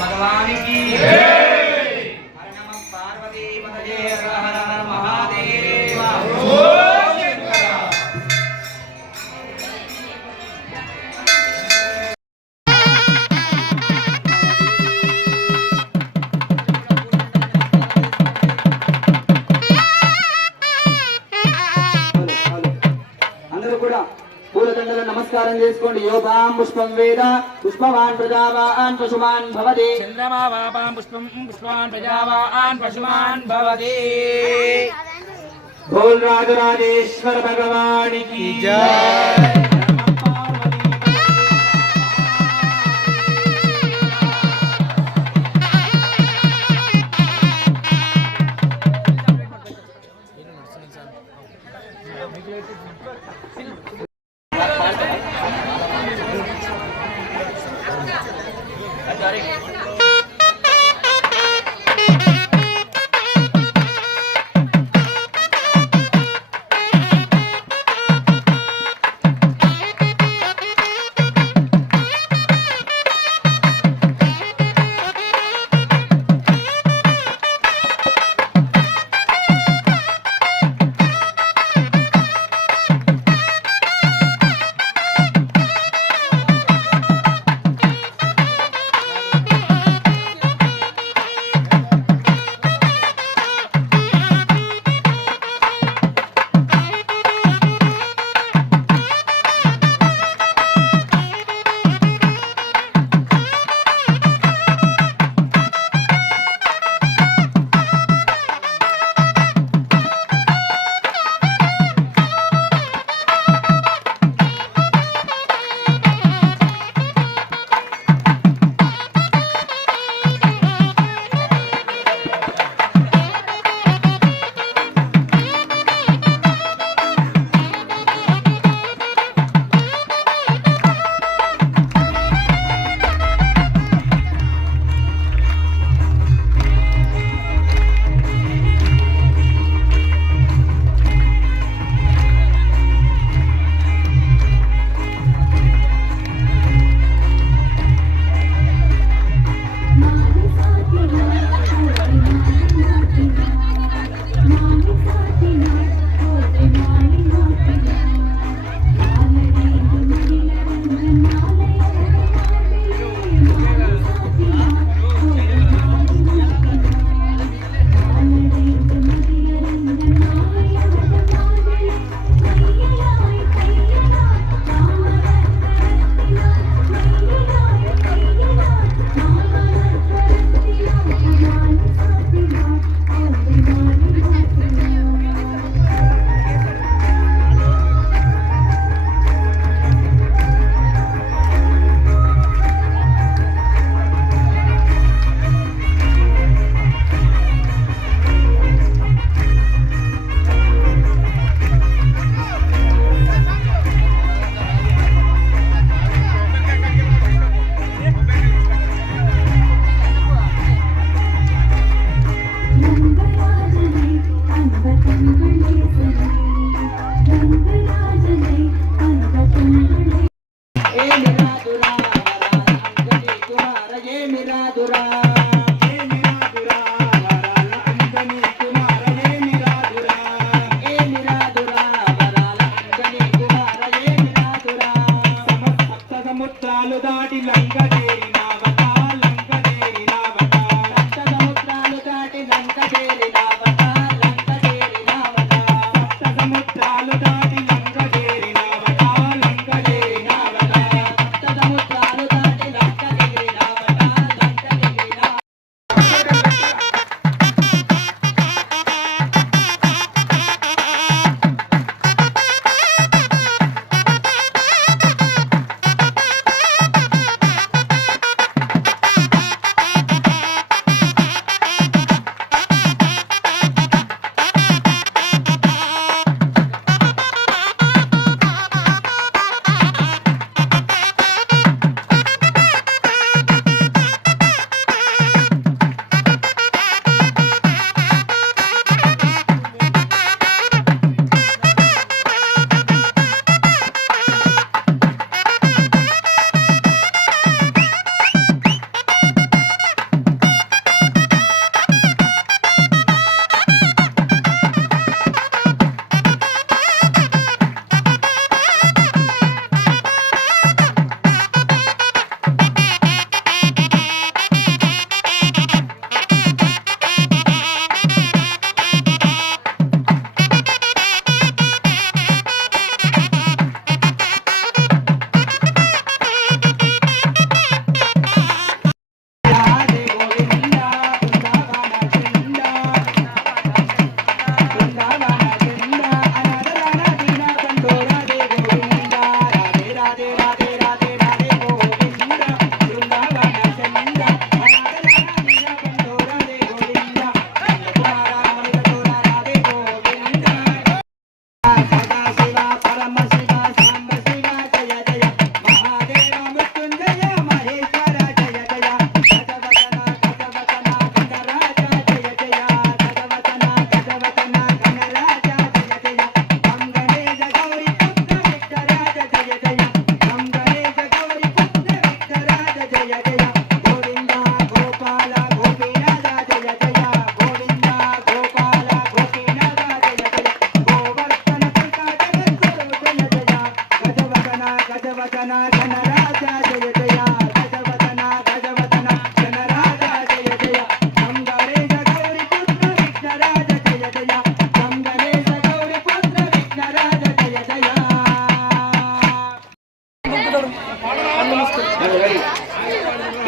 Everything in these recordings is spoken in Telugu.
భగవానికి पुष्पं वेद पुष्पवान् प्रजावान् पशुमान् भवति चन्द्रमा वापां पुष्पं पुष्पवान् प्रजावान् पशुमान् भवति भोलराजराजेश्वर भगवान् की जय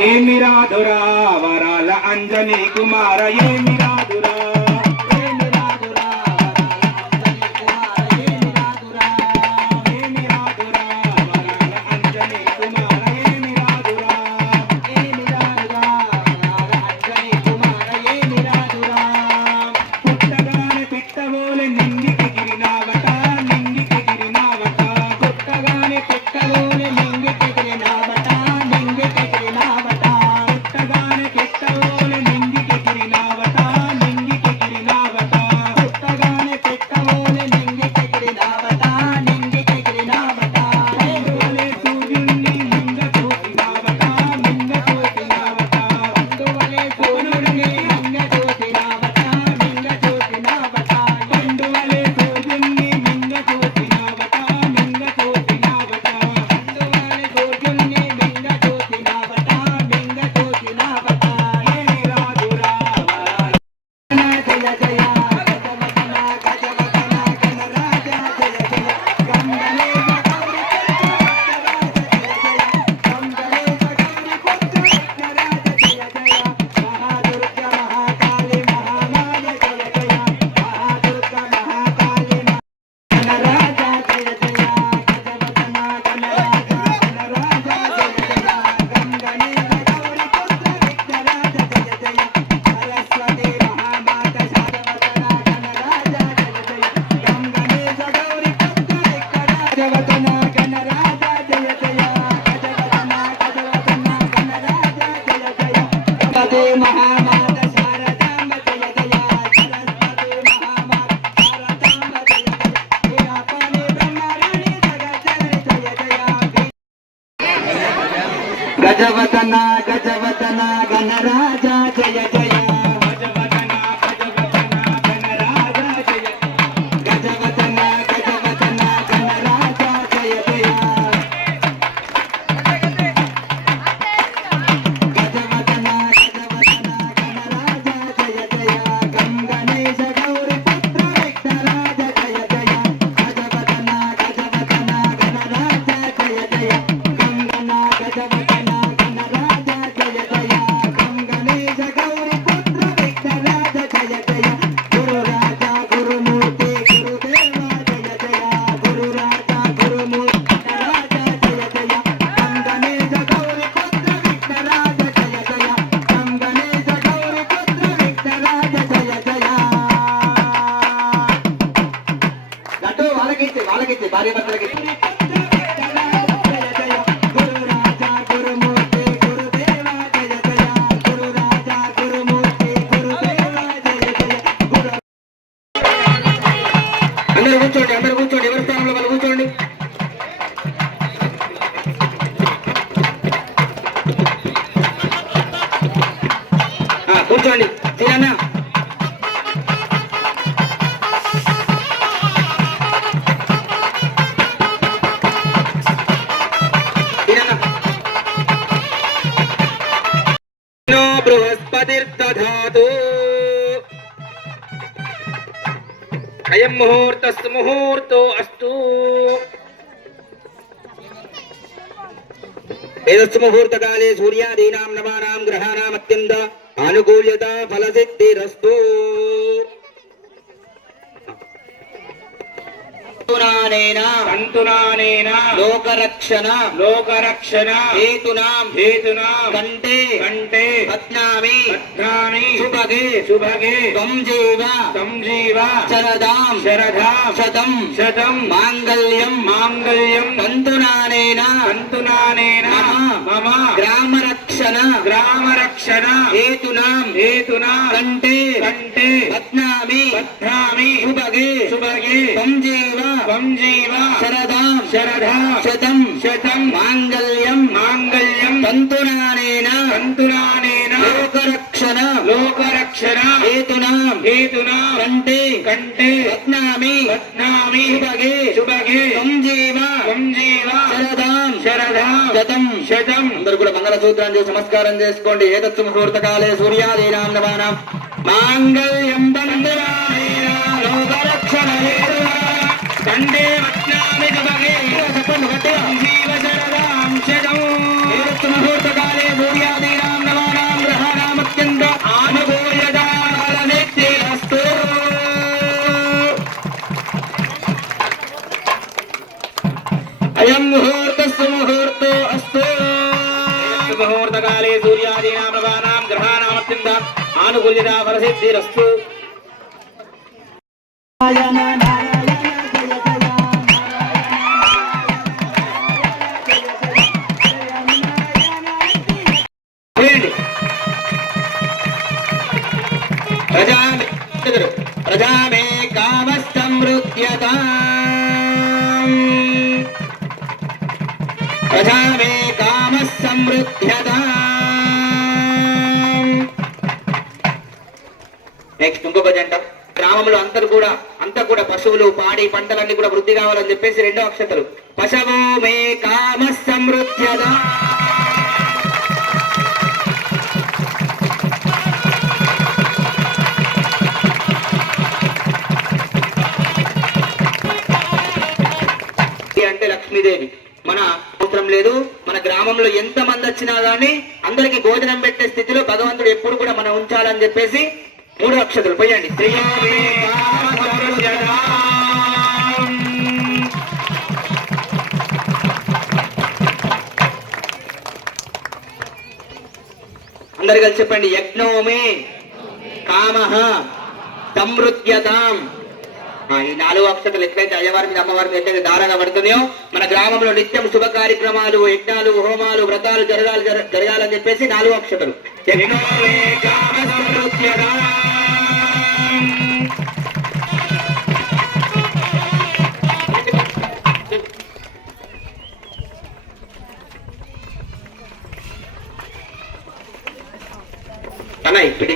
ఏమిరా దురా వరాల అంజనీ కుమార ఏమిరా దురా Arriba, Peregrino. गतिर्दधातु अयं मुहूर्तस्तु मुहूर्तो अस्तु एतस्तु मुहूर्तकाले सूर्यादीनां नवानां ग्रहाणाम् अत्यन्त आनुकूल्यता फलसिद्धिरस्तु సంతునానేనా లోకరక్షణ. లోకరక్షణ. హేతునాం. హేతునాం. కంటే. కంటే. పద్నామి. పద్నామి. శుభగే శుభగే త్వం జీవ. త్వం జీవ. శరదాం. శరదాం. శతం. శతం. మాంగళ్యం. మాంగళ్యం. సంతునానేనా సంతునానేనా మమ. గ్రామరత్న. రక్షణ. గ్రామ రక్షణ హేతునాం. హేతునా. కంటే కంటే పద్నామి. పద్నామి. శుభగే శుభగే సంజీవ సంజీవ శరదా. శరదా. శతం. శతం. మాంగళ్యం. మాంగళ్యం. తంతునానేన. తంతునానేన. లోకరక్షణ. లోకరక్షణ. హేతునాం. హేతునా. కంటే కంటే పద్నామి. పద్నామి. శుభగే శుభగే సంజీవ సంజీవ శరదాం. శరదా. శతం. శతం. కూడా మంగళసూత్రాన్ని చూసి నమస్కారం చేసుకోండి. ఏదత్తు ముహూర్త కాలే సూర్యాదీనాం మాంగళ్యం కండే చెప్పండి గట్టిగా జీవ ఏదత్తు అయం ఆనుకూల్యత ఫలసిద్ధిరస్తు నారాయణ నారాయణ జయ జయ ప్రజా ప్రజామే కామ ప్రజామే సమృద్ధ్యత గ్రామంలో అందరు కూడా అంతా కూడా పశువులు పాడి పంటలన్నీ కూడా వృద్ధి కావాలని చెప్పేసి రెండో అక్షతలు. పశవో మే కామ సమృద్ధ్యత అంటే లక్ష్మీదేవి. మన అవసరం లేదు. మన గ్రామంలో ఎంత మంది వచ్చినా గానీ అందరికి భోజనం పెట్టే స్థితిలో భగవంతుడు ఎప్పుడు కూడా మనం ఉంచాలని చెప్పేసి మూడు అక్షతలు పోయండి. అందరు కలిసి చెప్పండి. యజ్ఞోమే కామ సమృద్ధ్యతాం ఈ నాలుగు అక్షతలు ఎట్లయితే అయ్యవారి మీద అమ్మవారి మీద ఎట్లయితే దారంగా పడుతున్నాయో మన గ్రామంలో నిత్యం శుభ కార్యక్రమాలు యజ్ఞాలు హోమాలు వ్రతాలు జరగాలి జరగాలని చెప్పేసి నాలుగు అక్షతలు.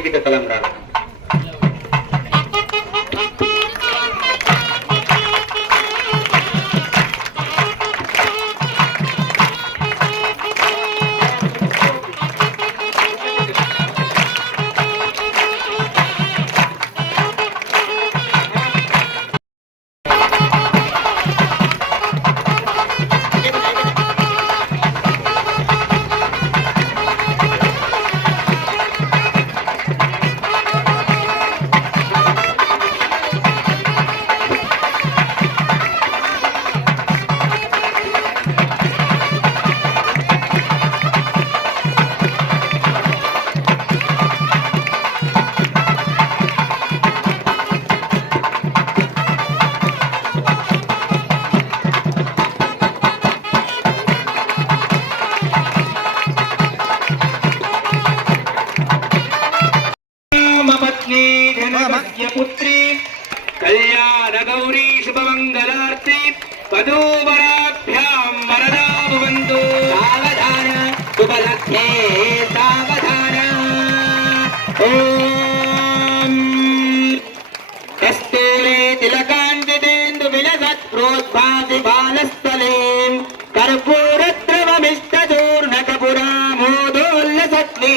యజ్ఞోమే కామ సమృద్ధ్యతాం.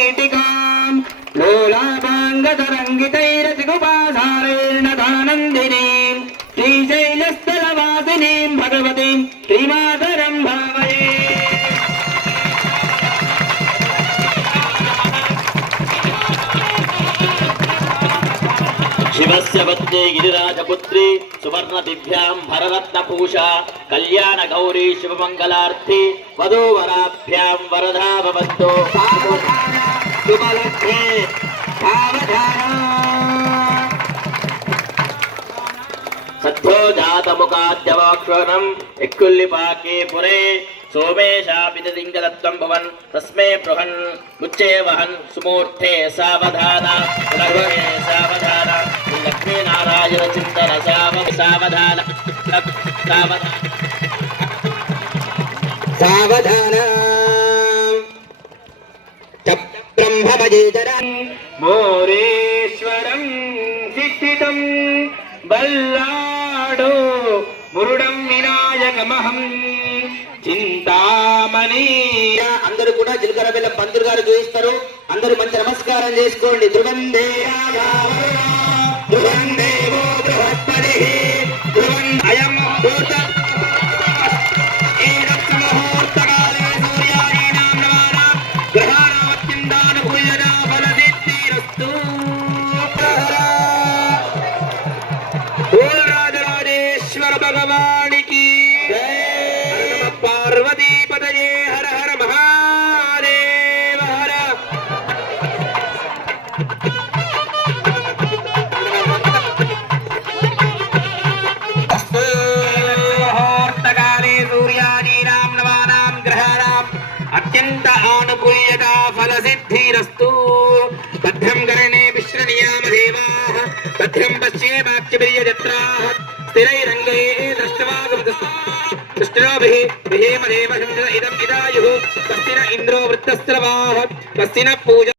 కర్పూరద్రవమిష్టచూర్ణకపురామోదోల్లసత్నీటికాం లోలాభాంగతరంగితైరతిగుపాధారేణ ధానందినీం శ్రీశైలస్థలవాసినీం భగవतीం శ్రీమాతరం భావయే శివస్య పత్ని గిరిరాజపుత్రి సువర్ణదిభ్యాం భరరత్నభూషా కళ్యాణ గౌరీ శుభమంగళార్థి వధూవరాభ్యాం వరదా శుభలక్ష్మే సావధాన. సద్యో ఎక్కుల్లిపాకే పురే సోమేశాపిదింగదత్వం భవన్ తస్మే బృహన్ ముచ్చే వహన్ సుమూర్తే సావధాన పునర్వే సావధాన లక్ష్మీనారాయణ చింతన సావ సావధాన సావధాన. సావధాన. బ్రహ్మమజేతరం మోరేశ్వరం శిక్షితం బల్లాడో మురుడం వినాయకమహం చింతామణి అందరూ కూడా జీలకర్ర బెల్లం పంతులు గారు చూపిస్తారు అందరూ మంచి నమస్కారం చేసుకోండి. ధ్రువం దేవో దేవో అయం స్థిరైరంగే దృష్టవాగమృష్టిరోభిः విహేమ ఇదం ఇదాయుः కస్తిన ఇంద్రో వృత్తస్రవాः కస్తిన పూజ